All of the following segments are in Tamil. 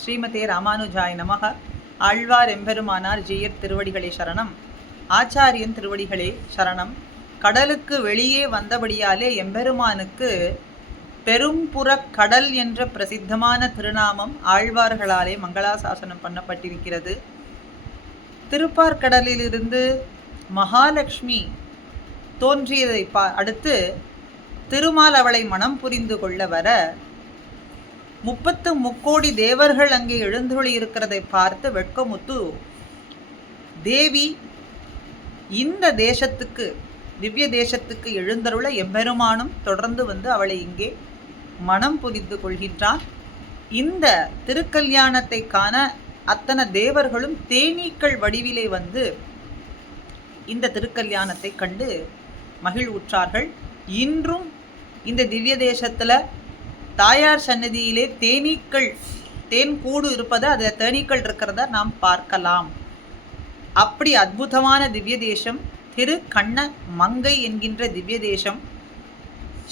ஸ்ரீமதே ராமானுஜாய நமக. ஆழ்வார் எம்பெருமானார் ஜீயர் திருவடிகளே சரணம். ஆச்சாரியன் திருவடிகளே சரணம். கடலுக்கு வெளியே வந்தபடியாலே எம்பெருமானுக்கு பெரும்புறக் கடல் என்ற பிரசித்தமான திருநாமம் ஆழ்வார்களாலே மங்களாசாசனம் பண்ணப்பட்டிருக்கிறது. திருப்பார்கடலிலிருந்து மகாலட்சுமி தோன்றியதை அடுத்து திருமால் அவளை மனம் புரிந்து கொள்ள வர 33 தேவர்கள் அங்கே எழுந்துள்ளி இருக்கிறதை பார்த்து வெட்கமுத்து தேவி இந்த தேசத்துக்கு திவ்ய தேசத்துக்கு எழுந்தருள எம்பெருமானும் தொடர்ந்து வந்து அவளை இங்கே மனம் புரிந்து கொள்கின்றான். இந்த திருக்கல்யாணத்தை காண அத்தனை தேவர்களும் தேனீக்கள் வடிவிலே வந்து இந்த திருக்கல்யாணத்தை கண்டு மகிழ்வுற்றார்கள். இன்றும் இந்த திவ்ய தேசத்துல தாயார் சன்னதியிலே தேன் கூடு இருப்பதை அதில் தேனீக்கள் இருக்கிறத நாம் பார்க்கலாம். அப்படி அற்புதமான திவ்ய தேசம் திரு கண்ண மங்கை என்கின்ற திவ்ய தேசம்.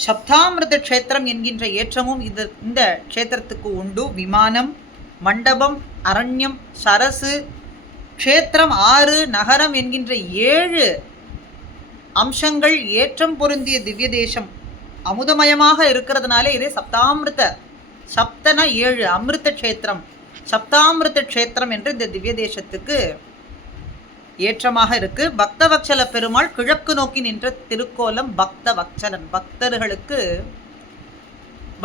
சப்தாமிருத க்ஷேத்திரம் என்கின்ற ஏற்றமும் இந்த க்ஷேத்திரத்துக்கு உண்டு. விமானம், மண்டபம், அரண்யம், சரசு, க்ஷேத்திரம், ஆறு, நகரம் என்கின்ற 7 அம்சங்கள் ஏற்றம் பொருந்திய திவ்ய தேசம் அமுதமயமாக இருக்கிறதுனாலே இதே சப்தன 7 அமிர்த க்ஷேத்திரம், சப்தாமிருத க்ஷேத்திரம் என்று இந்த திவ்ய தேசத்துக்கு ஏற்றமாக இருக்கு. பக்தவத்சல பெருமாள் கிழக்கு நோக்கி நின்ற திருக்கோலம் பக்தவத்சலன்.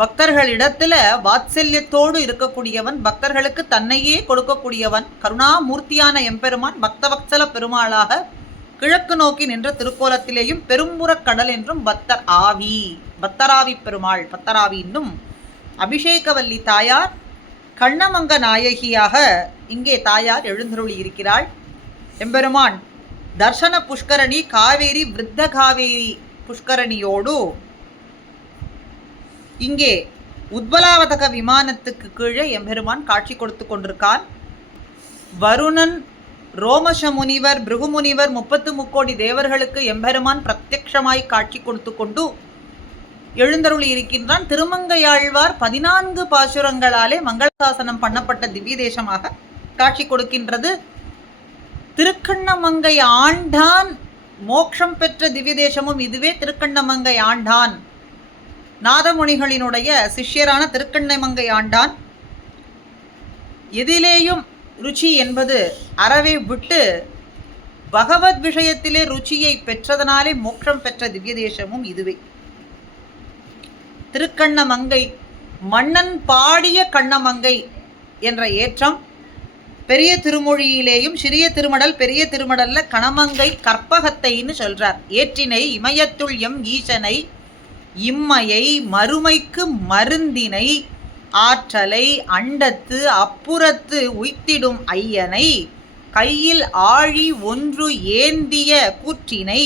பக்தர்களிடத்துல வாத்சல்யத்தோடு இருக்கக்கூடியவன், பக்தர்களுக்கு தன்னையே கொடுக்கக்கூடியவன், கருணாமூர்த்தியான எம்பெருமான் பக்தவத்சல பெருமாளாக கிழக்கு நோக்கி நின்ற திருக்கோலத்திலேயும் பெரும்புறக் கடல் என்றும் பத்தராவி பெருமாள், பத்தராவி என்னும் அபிஷேகவல்லி தாயார் கண்ணமங்க நாயகியாக இங்கே தாயார் எழுந்தருளி இருக்கிறாள். எம்பெருமான் தர்சன புஷ்கரணி காவேரி விருத்த காவேரி புஷ்கரணியோடு இங்கே உத்பலாவதக விமானத்துக்கு கீழே எம்பெருமான் காட்சி கொடுத்து கொண்டிருக்கான். வருணன், ரோமச முனிவர், பிருகு முனிவர் 33 தேவர்களுக்கு எம்பெருமான் பிரத்யக்ஷமாய் காட்சி கொடுத்து கொண்டு எழுந்தருளி இருக்கின்றான். திருமங்கையாழ்வார் 14 பாசுரங்களாலே மங்களாசாசனம் பண்ணப்பட்ட திவ்ய தேசமாக காட்சி கொடுக்கின்றது. திருக்கண்ணமங்கை ஆண்டான் மோட்சம் பெற்ற திவ்ய தேசமும் இதுவே. திருக்கண்ணமங்கை ஆண்டான் நாதமுனிகளினுடைய சிஷ்யரான திருக்கண்ணமங்கை ஆண்டான் எதிலேயும் ருச்சி என்பது அறவே விட்டு பகவத் விஷயத்திலே ருச்சியை பெற்றதனாலே மோட்சம் பெற்ற திவ்ய தேசமும் இதுவே. திருக்கண்ணமங்கை மன்னன் பாடிய கண்ணமங்கை என்ற ஏற்றம் பெரிய திருமொழியிலேயும் சிறிய திருமடல் பெரிய திருமடல்ல கணமங்கை கற்பகத்தைன்னு சொல்றார். ஏற்றினை இமயத்துள் எம் ஈசனை இம்மையை மறுமைக்கு மருந்தினை ஆற்றலை அண்டத்து அப்புறத்து உய்த்திடும் ஐயனை கையில் ஆழி ஒன்று ஏந்திய கூற்றினை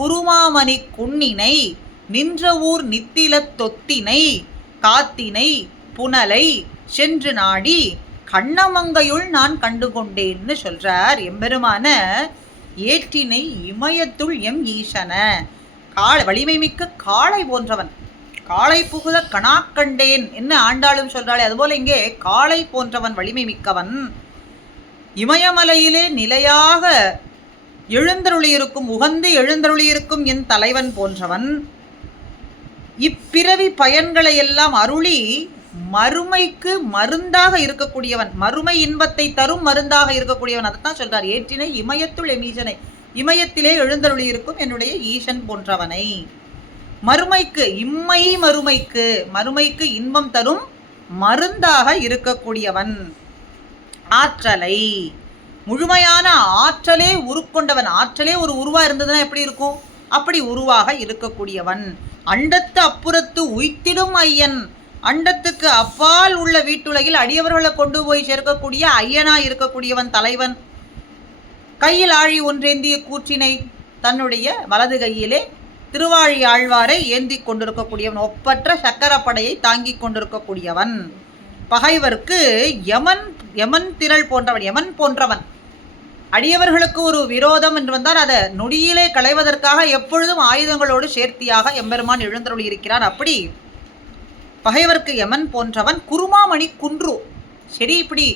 குருமாமணி குன்னினை நின்ற ஊர் நித்தில தொத்தினை காத்தினை புனலை சென்று நாடி கண்ணமங்கையுள் நான் கண்டுகொண்டேன்னு சொல்றார். எம்பெருமான ஏற்றினை இமயத்துள் எம் ஈசன வலிமை மிக்க காளை போன்றவன், காளை புகுத கணாக்கண்டேன் என்ன ஆண்டாளும் சொல்றாளே, அதுபோல இங்கே காளை போன்றவன், வலிமை மிக்கவன், இமயமலையிலே நிலையாக எழுந்தருளியிருக்கும், உகந்து எழுந்தருளியிருக்கும் என் தலைவன் போன்றவன், இப்பிறவி பயன்களை எல்லாம் அருளி மறுமைக்கு மருந்தாக இருக்கக்கூடியவன், மறுமை இன்பத்தை தரும் மருந்தாக இருக்கக்கூடியவன். அதைத்தான் சொல்றார். ஏற்றினை இமயத்துள் எம் ஈசனை, இமயத்திலே எழுந்தருளி இருக்கும் என்னுடைய ஈசன் போன்றவனை, மறுமைக்கு இம்மை மறுமைக்கு இன்பம் தரும் மருந்தாக இருக்கக்கூடியவன், ஆற்றலை முழுமையான ஆற்றலே உருக்கொண்டவன். ஆற்றலே ஒரு உருவா இருந்ததுன்னா எப்படி இருக்கும், அப்படி உருவாக இருக்கக்கூடியவன், அண்டத்து அப்புறத்து உய்த்திடும் ஐயன், அண்டத்துக்கு அப்பால் உள்ள வீட்டுலகில் அடியவர்களை கொண்டு போய் சேர்க்கக்கூடிய ஐயனா இருக்கக்கூடியவன், தலைவன், கையில் ஆழி ஒன்றேந்திய கூற்றினை தன்னுடைய வலது கையிலே திருவாழி ஆழ்வாரை ஏந்தி கொண்டிருக்கக்கூடியவன், ஒப்பற்ற சக்கரப்படையை தாங்கி கொண்டிருக்கக்கூடியவன், பகைவர்க்கு யமன் திரள் போன்றவன், யமன் போன்றவன். அடியவர்களுக்கு ஒரு விரோதம் என்று வந்தால் அதை நொடியிலே களைவதற்காக எப்பொழுதும் ஆயுதங்களோடு சேர்த்தியாக எம்பெருமான் எழுந்தருளி இருக்கிறான். அப்படி பகைவர்க்கு யமன் போன்றவன், குருமாமணி குன்று சரி, இப்படி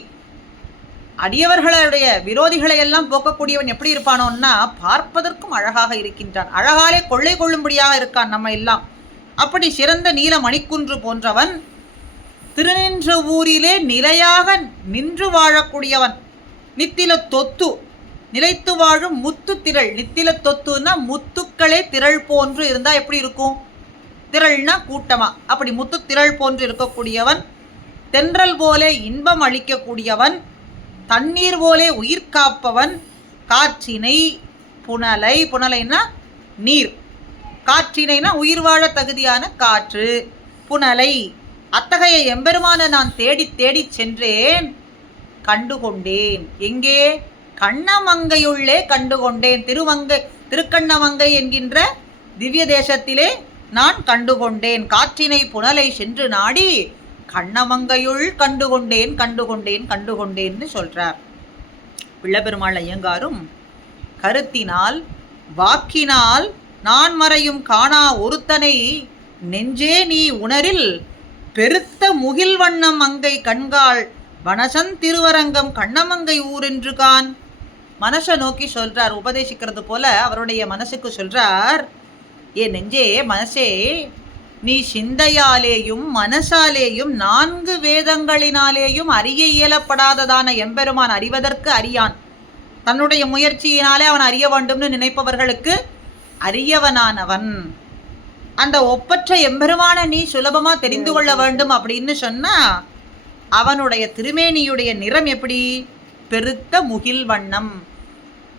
அடியவர்களுடைய விரோதிகளை எல்லாம் போக்கக்கூடியவன் எப்படி இருப்பானோன்னா பார்ப்பதற்கும் அழகாக இருக்கின்றான். அழகாலே கொள்ளை கொள்ளும்படியாக இருக்கான் நம்ம எல்லாம். அப்படி சிறந்த நீல மணிக்குன்று போன்றவன், திருநின்ற ஊரிலே நிலையாக நின்று வாழக்கூடியவன், நித்தில தொத்து நிலைத்து வாழும் முத்து திரள். நித்தில தொத்துன்னா முத்துக்களே திரள் போன்று இருந்தா எப்படி இருக்கும்? திரள்னா கூட்டமா. அப்படி முத்து திரள் போன்று இருக்கக்கூடியவன், தென்றல் போலே இன்பம் அளிக்கக்கூடியவன், தண்ணீர் போலே உயிர் காப்பவன், காற்றினை புனலை, புனலைன்னா நீர், காற்றினைனா உயிர் வாழ தகுதியான காற்று, புனலை, அத்தகைய எம்பெருமான நான் தேடி தேடி சென்றேன், கண்டுகொண்டேன். எங்கே? கண்ணமங்கையுள்ளே கண்டுகொண்டேன். திருக்கண்ணமங்கை என்கின்ற திவ்ய தேசத்திலே நான் கண்டுகொண்டேன். காற்றினை புனலை சென்று நாடி கண்ணமங்கையுள் கண்டுகொண்டேன் கண்டுகொண்டேன் கண்டுகொண்டேன்னு சொல்றார். பிள்ளபெருமாள் ஐயங்காரும் கருத்தினால் வாக்கினால் நான் மறையும் காணா ஒருத்தனை நெஞ்சே நீ உணரில் பெருத்த முகில் வண்ணம் அங்கை கண்காள் வனசன் திருவரங்கம் கண்ணமங்கை ஊரென்று கான். மனசை நோக்கி சொல்றார், உபதேசிக்கிறது போல அவருடைய மனசுக்கு சொல்றார், ஏ நெஞ்சே, மனசே, நீ சிந்தையாலேயும் மனசாலேயும் 4 வேதங்களினாலேயும் அறிய இயலப்படாததான எம்பெருமான் அறிவதற்கு அறியான். தன்னுடைய முயற்சியினாலே அவன் அறிய வேண்டும்னு நினைப்பவர்களுக்கு அறியவனானவன். அந்த ஒப்பற்ற எம்பெருமான நீ சுலபமா தெரிந்து கொள்ள வேண்டும் அப்படின்னு சொன்னா அவனுடைய திருமேனியுடைய நிறம் எப்படி? பெருத்த முகில் வண்ணம்,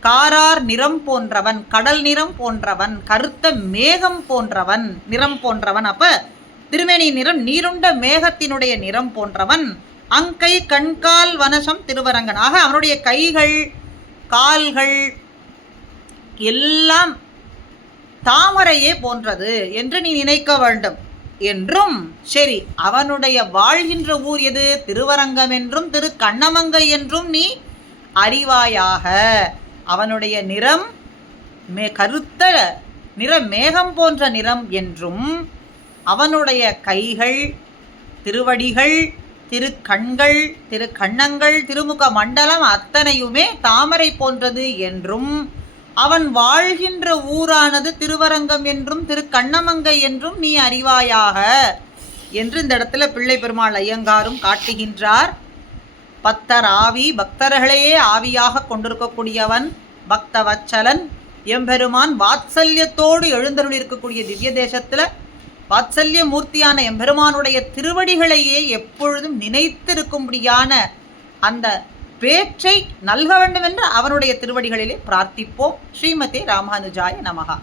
காரார் நிறம் போன்றவன், கடல் நிறம் போன்றவன், கருத்த மேகம் போன்றவன், நிறம் போன்றவன். அப்ப திருமேனி நிறம் நீருண்ட மேகத்தினுடைய நிறம் போன்றவன். அங்கை கண்கால் வனசம் திருவரங்கன். ஆக அவனுடைய கைகள் கால்கள் எல்லாம் தாமரையே போன்றது என்று நீ நினைக்க வேண்டும் என்றும், சரி, அவனுடைய வாழ்கின்ற ஊர் எது? திருவரங்கம் என்றும் திரு கண்ணமங்கை என்றும் நீ அறிவாயாக. அவனுடைய நிறம் கருத்த நிற மேகம் போன்ற நிறம் என்றும், அவனுடைய கைகள், திருவடிகள், திருக்கண்கள், திருக்கண்ணங்கள், திருமுக மண்டலம் அத்தனையுமே தாமரை போன்றது என்றும், அவன் வாழ்கின்ற ஊரானது திருவரங்கம் என்றும் திருக்கண்ணமங்கை என்றும் நீ அறிவாயாக என்று இந்த இடத்துல பிள்ளை பெருமாள் ஐயங்காரும் காட்டுகின்றார். பக்தர் ஆவி, பக்தர்களையே ஆவியாக கொண்டிருக்கக்கூடியவன் பக்தவச்சலன் எம்பெருமான். வாத்சல்யத்தோடு எழுந்தருள் இருக்கக்கூடிய திவ்ய தேசத்தில் வாத்சல்ய மூர்த்தியான எம்பெருமானுடைய திருவடிகளையே எப்பொழுதும் நினைத்திருக்கும்படியான அந்த பேற்றை நல்க வேண்டும் என்று அவனுடைய திருவடிகளிலே பிரார்த்திப்போம். ஸ்ரீமதே ராமானுஜாய நமஹா.